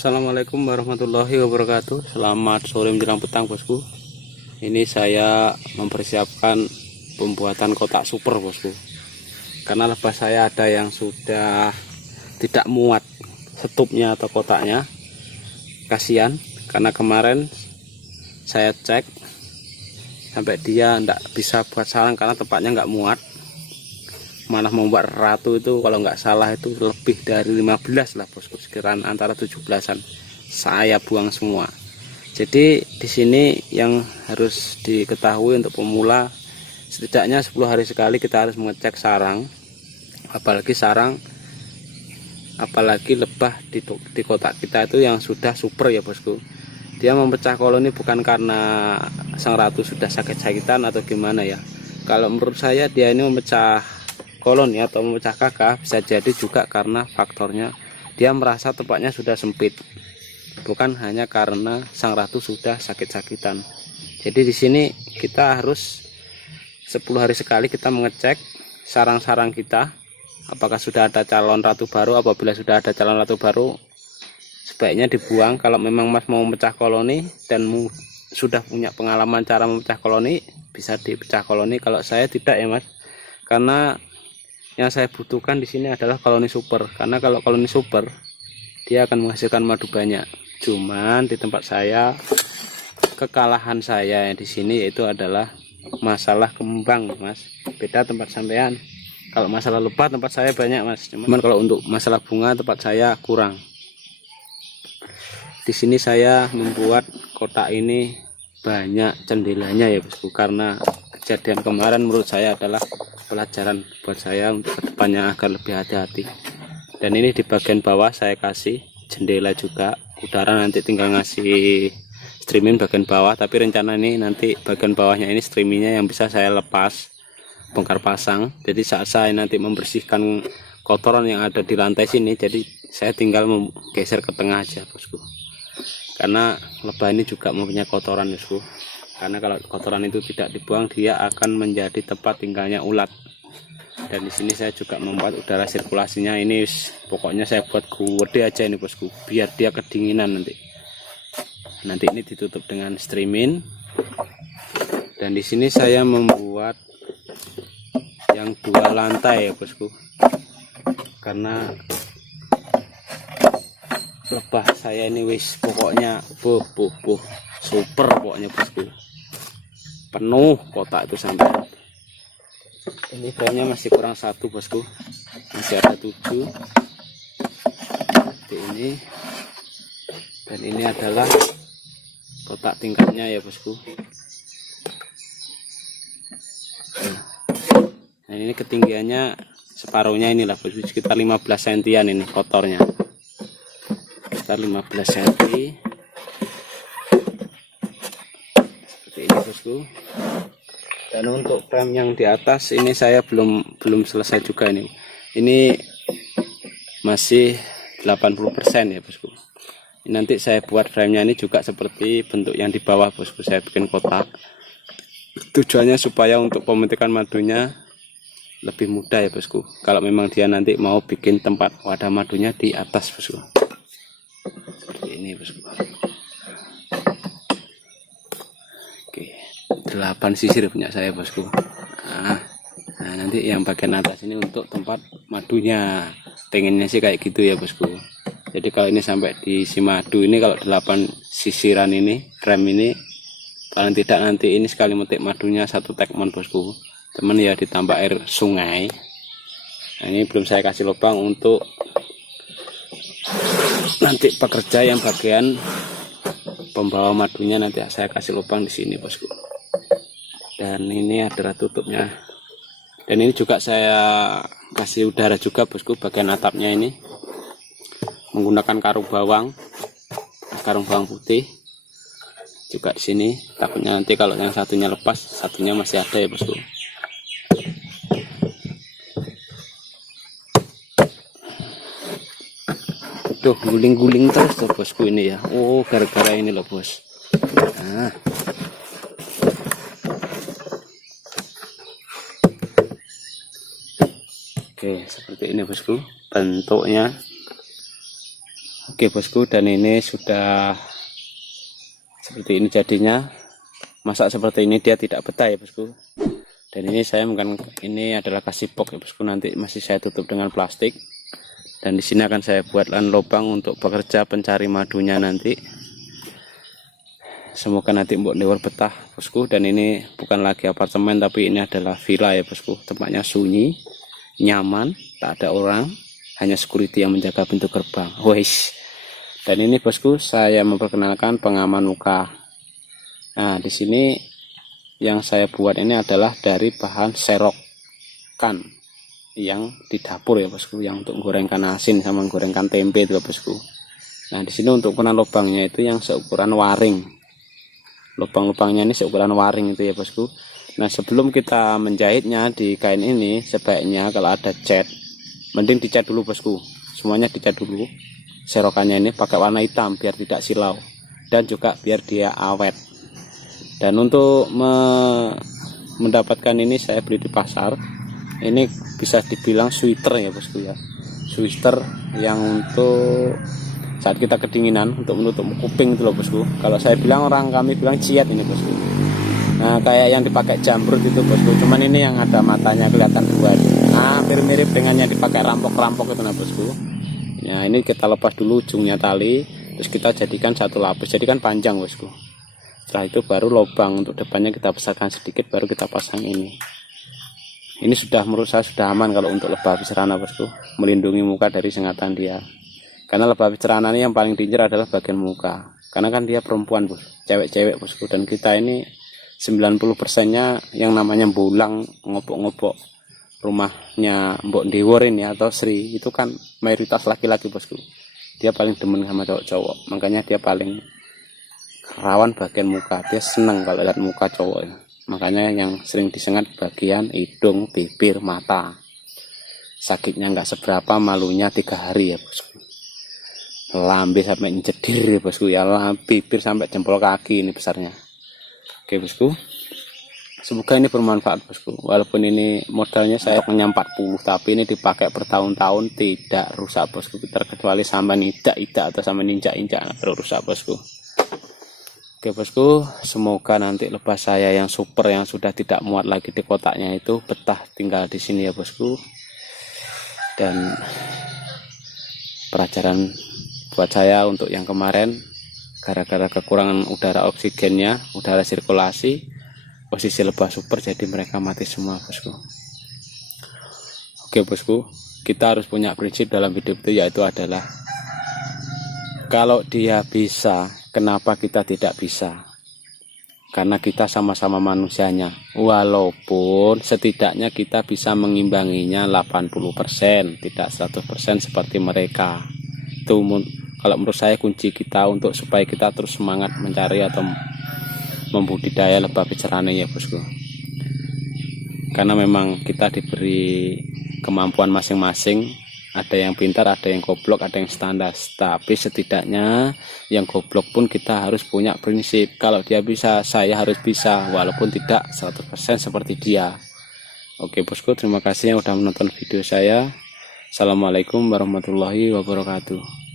Assalamualaikum warahmatullahi wabarakatuh. Selamat sore menjelang petang, bosku. Ini saya mempersiapkan pembuatan kotak super, bosku. Karena lebah saya ada yang sudah tidak muat setupnya atau kotaknya. Kasihan, karena kemarin saya cek sampai dia tidak bisa buat sarang karena tempatnya nggak muat. Malah membuat ratu itu kalau nggak salah itu lebih dari 15 lah, bosku, sekiranya antara 17-an saya buang semua. Jadi di sini yang harus diketahui untuk pemula, setidaknya 10 hari sekali kita harus mengecek sarang, apalagi lebah di kotak kita itu yang sudah super ya, bosku. Dia memecah koloni bukan karena sang ratu sudah sakit-sakitan atau gimana ya. Kalau menurut saya dia ini memecah koloni atau memecah kakak bisa jadi juga karena faktornya dia merasa tempatnya sudah sempit, bukan hanya karena sang ratu sudah sakit-sakitan. Jadi di sini kita harus 10 hari sekali kita mengecek sarang-sarang kita apakah sudah ada calon ratu baru. Apabila sudah ada calon ratu baru, sebaiknya dibuang. Kalau memang Mas mau memecah koloni dan sudah punya pengalaman cara memecah koloni, bisa dipecah koloni. Kalau saya tidak ya, Mas, karena yang saya butuhkan di sini adalah koloni super. Karena kalau koloni super dia akan menghasilkan madu banyak. Cuman di tempat saya, kekalahan saya di sini yaitu adalah masalah kembang, Mas. Beda tempat sampean. Kalau masalah lebah tempat saya banyak, Mas. Cuman kalau untuk masalah bunga tempat saya kurang. Di sini saya membuat kotak ini banyak jendelanya ya, bosku, karena kejadian kemarin menurut saya adalah pelajaran buat saya untuk kedepannya agar lebih hati-hati. Dan ini di bagian bawah saya kasih jendela juga, udara nanti tinggal ngasih streaming bagian bawah, tapi rencana ini nanti bagian bawahnya ini streamingnya yang bisa saya lepas bongkar pasang. Jadi saat saya nanti membersihkan kotoran yang ada di lantai sini, jadi saya tinggal menggeser ke tengah aja, bosku. Karena lebah ini juga mempunyai kotoran, bosku. Karena kalau kotoran itu tidak dibuang, dia akan menjadi tempat tinggalnya ulat. Dan di sini saya juga membuat udara sirkulasinya ini, pokoknya saya buat gede aja ini, bosku, biar dia kedinginan nanti. Nanti ini ditutup dengan streaming. Dan di sini saya membuat yang 2 lantai ya, bosku. Karena lebah saya ini wis pokoknya super pokoknya, bosku. Penuh kotak itu sampai ini. Framenya masih kurang 1, bosku, masih ada 7 seperti ini. Dan ini adalah kotak tingkatnya ya, bosku. Nah ini ketinggiannya separuhnya inilah, bosku, sekitar 15 sentian ini kotornya, sekitar 15 cm seperti ini, bosku. Dan untuk frame yang di atas ini saya belum selesai juga ini. Ini masih 80% ya, bosku. Ini nanti saya buat framenya ini juga seperti bentuk yang di bawah, bosku. Saya bikin kotak. Tujuannya supaya untuk pemetikan madunya lebih mudah ya, bosku. Kalau memang dia nanti mau bikin tempat wadah madunya di atas, bosku. Seperti ini, bosku. 8 sisir punya saya, bosku. Nah, nanti yang bagian atas ini untuk tempat madunya, pengennya sih kayak gitu ya, bosku. Jadi kalau ini sampai diisi madu ini, kalau 8 sisiran ini, frame ini, paling tidak nanti ini sekali metik madunya 1 tekmon, bosku. Teman ya ditambah air sungai. Nah, ini belum saya kasih lubang untuk nanti pekerja yang bagian pembawa madunya, nanti saya kasih lubang di sini, bosku. Dan ini adalah tutupnya. Dan ini juga saya kasih udara juga, bosku, bagian atapnya ini menggunakan karung bawang putih juga di sini. Takutnya nanti kalau yang satunya lepas, satunya masih ada ya, bosku. Tuh guling-guling terus tuh, bosku, ini ya. Oh, gara-gara ini loh, bos. Nah, oke, seperti ini, bosku, bentuknya. Oke bosku, dan ini sudah seperti ini jadinya. Masak seperti ini dia tidak betah ya bosku. Dan ini saya mungkin ini adalah kasih box ya bosku, nanti masih saya tutup dengan plastik. Dan di sini akan saya buatkan lubang untuk bekerja pencari madunya nanti. Semoga nanti mbok lewat betah bosku. Dan ini bukan lagi apartemen, tapi ini adalah villa ya bosku. Tempatnya sunyi, nyaman, tak ada orang, hanya security yang menjaga pintu gerbang. Wesh. Dan ini bosku, saya memperkenalkan pengaman muka. Nah, di sini yang saya buat ini adalah dari bahan serokan yang di dapur ya bosku, yang untuk gorengkan asin sama gorengkan tempe itu ya bosku. Nah, di sini untuk ukuran lubangnya itu yang seukuran waring. Lubang-lubangnya ini seukuran waring itu ya bosku. Nah, sebelum kita menjahitnya di kain ini, sebaiknya kalau ada cat, mending dicat dulu bosku. Semuanya dicat dulu. Serokannya ini pakai warna hitam biar tidak silau dan juga biar dia awet. Dan untuk mendapatkan ini saya beli di pasar. Ini bisa dibilang sweater ya bosku ya, sweater yang untuk saat kita kedinginan, untuk menutup kuping itu loh bosku. Kalau saya bilang, orang kami bilang ciat ini bosku. Nah, kayak yang dipakai jamrut itu bosku, cuman ini yang ada matanya kelihatan dua. Nah, mirip-mirip dengan yang dipakai rampok-rampok itu nah bosku. Nah, ini kita lepas dulu ujungnya tali, terus kita jadikan satu lapis, jadikan panjang bosku. Setelah itu baru lubang untuk depannya kita besarkan sedikit, baru kita pasang ini. Ini sudah menurut saya sudah aman kalau untuk lebah habis cerana bosku, melindungi muka dari sengatan dia. Karena lebah habis cerana ini yang paling danger adalah bagian muka, karena kan dia perempuan bos, cewek-cewek bosku. Dan kita ini 90%-nya yang namanya bulang, ngopok-ngopok rumahnya Mbok Deworin ya atau Sri, itu kan mayoritas laki-laki bosku. Dia paling demen sama cowok-cowok, makanya dia paling rawan bagian muka. Dia seneng kalau lihat muka cowok ya. Makanya yang sering disengat bagian hidung, bibir, mata. Sakitnya nggak seberapa, malunya 3 hari ya bosku. Lambe sampai njedir ya bosku ya, bibir sampai jempol kaki ini besarnya. Oke bosku, semoga ini bermanfaat bosku. Walaupun ini modalnya saya punya 40, tapi ini dipakai bertahun-tahun tidak rusak bosku, terkecuali sama nidak-idak atau sama ninjak-injak terus rusak bosku. Oke bosku, semoga nanti lebah saya yang super, yang sudah tidak muat lagi di kotaknya itu betah tinggal di sini ya bosku. Dan pelajaran buat saya untuk yang kemarin, gara-gara kekurangan udara oksigennya, udara sirkulasi, posisi lebah super jadi mereka mati semua bosku. Oke bosku, kita harus punya prinsip dalam hidup itu, yaitu adalah kalau dia bisa, kenapa kita tidak bisa? Karena kita sama-sama manusianya. Walaupun setidaknya kita bisa mengimbanginya 80%, tidak 100% seperti mereka. Itu kalau menurut saya kunci kita untuk supaya kita terus semangat mencari atau membudidaya lebah picerane ya bosku. Karena memang kita diberi kemampuan masing-masing. Ada yang pintar, ada yang goblok, ada yang standar. Tapi setidaknya yang goblok pun kita harus punya prinsip. Kalau dia bisa, saya harus bisa, walaupun tidak 100% seperti dia. Oke bosku, terima kasih yang sudah menonton video saya. Assalamualaikum warahmatullahi wabarakatuh.